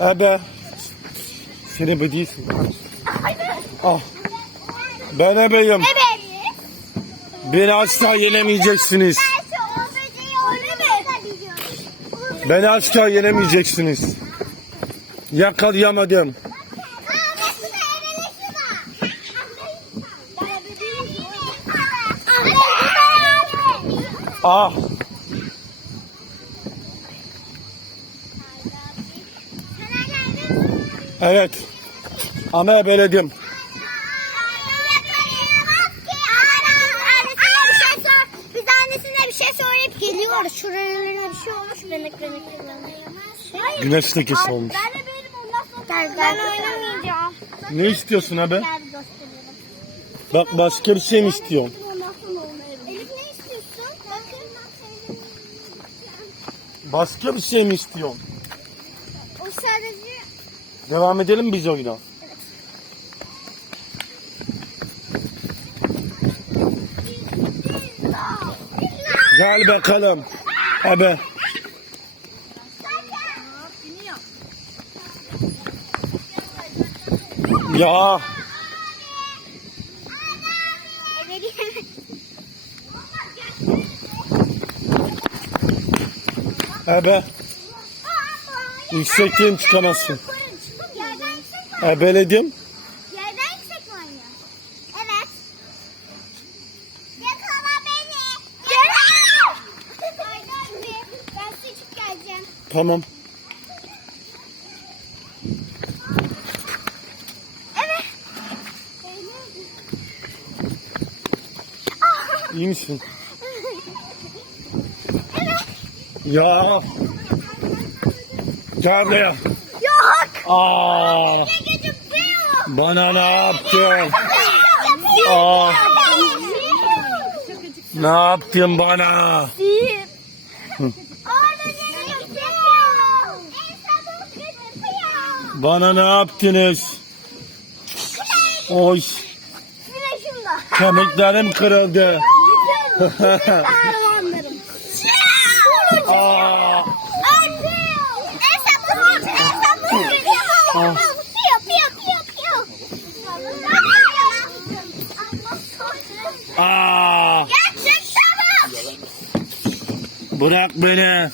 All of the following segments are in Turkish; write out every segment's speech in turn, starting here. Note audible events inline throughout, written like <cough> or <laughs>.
Ebe. Seni bu değilsin. Ah. Ben ebeyim. Beni asla yenemeyeceksiniz. Beni asla yenemeyeceksiniz. Yakalayamadım. Ah. Evet. Ama ebeledim. Biz annesine bir şey söyleyip geliyoruz. Şuralarına bir şey olmuş. Benek benek. Güneş lekesi olmuş. Ben de benim ondan sonra. Ben oynamayacağım. Ne istiyorsun abi? Bak başka bir şey mi istiyorsun? Başka bir şey mi istiyorsun? Devam edelim biz oyuna. Gel bakalım. Ebe. Ya ebe. Yüksekliğin çıkamazsın. Mi? Ebeledim. Yerden yüksek mi oynuyor? Evet. Yakala beni. Yakala. Aynen mi? Ben seçip geleceğim. Tamam. Evet. İyi misin? Ya. Gel buraya. Yok. Aa. Bana ne yaptın? Aa, ne yaptın bana? Bana ne yaptınız? Oy, kemiklerim kırıldı. <laughs> Aa, aa, bırak beni.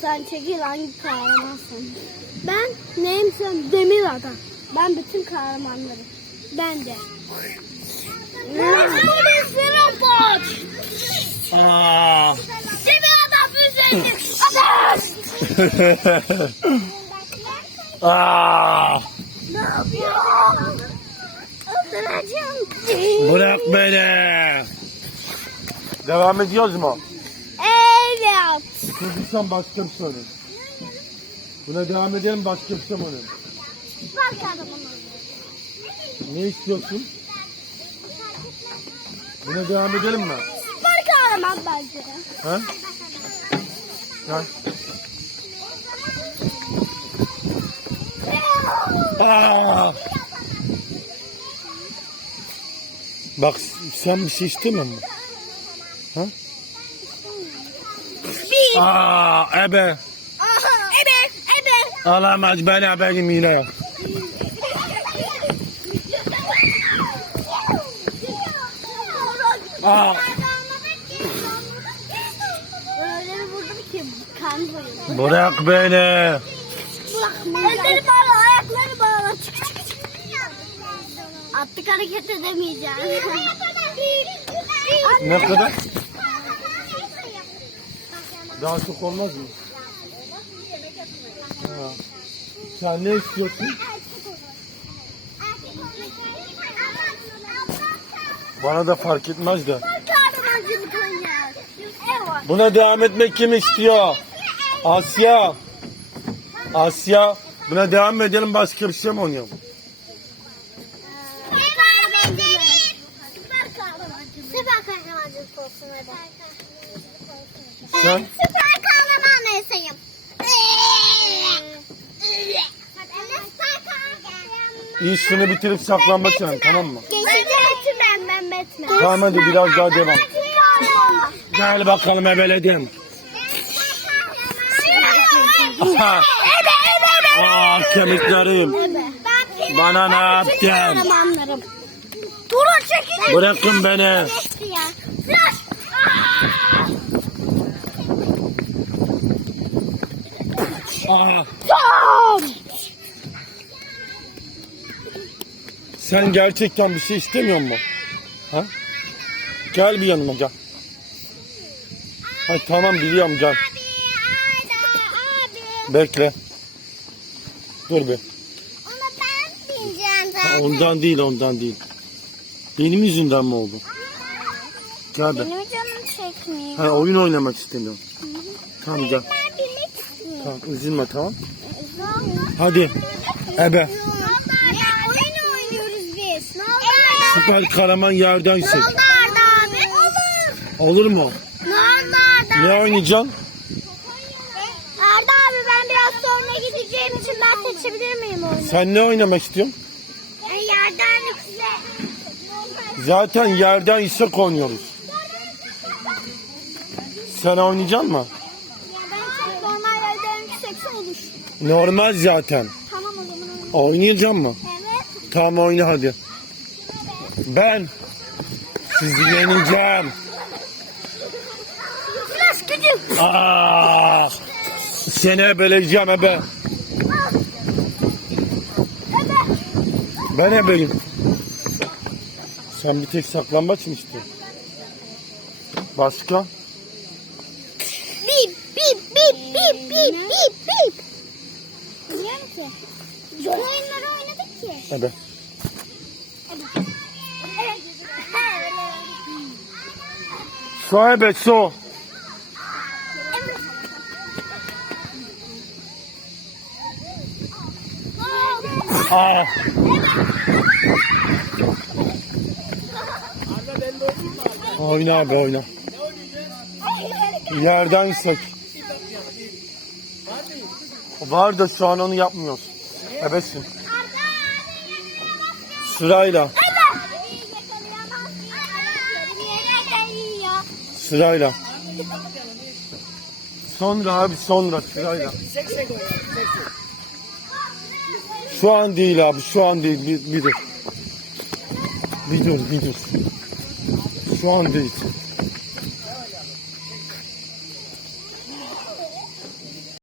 Sen çekil hangi kahramansın? Ben neyim sen? Demir adam. Ben bütün kahramanlarım. Ben de. Robot. Aa. Demir adam üzerine. Ateş. <laughs> Aa, Ne yapıyorsun? Öldüreceğim. bırak beni. Devam ediyoruz mu? Evet. Kızıysan başka bir şey oynayın. Buna devam edelim başka bir şey mi oynayalım? Bak adamın. Ne istiyorsun? Buna devam edelim mi? Süper kahraman bence. Ha? Gel. Aa! Bak sen bir şey istemiyor musun? Ha? Bir. Aa, ebe. Ebe. Ebe. Alamaz ben ebeyim yine ya. Aa, bırak beni. Attık hareket edemeyeceğim. Ne kadar? Daha çok olmaz mı? Ha. Sen ne istiyorsun? Bana da fark etmez de. Buna devam etmek kim istiyor? Asya. Asya. Buna devam edelim başka bir şey mi oynayalım? Süper kahramanlık. Süper kahramanlık. Süper Sen? Süper kahraman mesajım. İyi şunu bitirip saklanmaç yani tamam mı? Geçici ben ben Batman. Tamam hadi biraz daha devam. Gel bakalım ebeledim. Aha. Ebe ebe Aa kemiklerim. Ben Bana ne ben yaptın? Durun çekilin. Bırakın beni. Flash. Tam. sen gerçekten bir şey istemiyor musun? Ha? Gel bir yanıma gel. Ha, tamam biliyorum gel. Bekle. Dur bir. Ona ben bineceğim Ha, zaten. ondan değil ondan değil. Benim yüzümden mi oldu? Gel be. Benim canım çekmiyor. Ha, oyun oynamak istemiyorum. Tamam gel. Tamam üzülme tamam. Hadi. Ebe. Oyun oynuyoruz biz. Süper kahraman yerden Ne sek. oldu Arda abi? Olur. Olur mu? Ne oynayacaksın? Arda abi ben biraz sonra gideceğim için ben seçebilir miyim oyunu? Sen ne oynamak istiyorsun? E, yerden yükse. Zaten yerden istek oynuyoruz. Sen oynayacak mı? Ya ben çok normal yerden yüksekse olur. Normal zaten. Tamam o zaman. Oynayacak mı? Evet. Tamam oyna hadi. Ben sizi yeneceğim. Flash gücüm. Aa, seni ebeleyeceğim ebe. Ben ebeyim. Sen bir tek saklambaç mı istiyorsun? Başka? Biliyor musun? Çok oyunları oynadık ki. Ebe. Evet. Su ebe su. Aa. Oyna abi oyna. Yerden sek. Var da şu an onu yapmıyoruz. Ebesin. Sırayla. Sırayla. Sonra abi sonra sırayla. Şu an değil abi şu an değil bir, bir dur. Bir dur bir dur. Şu an değil.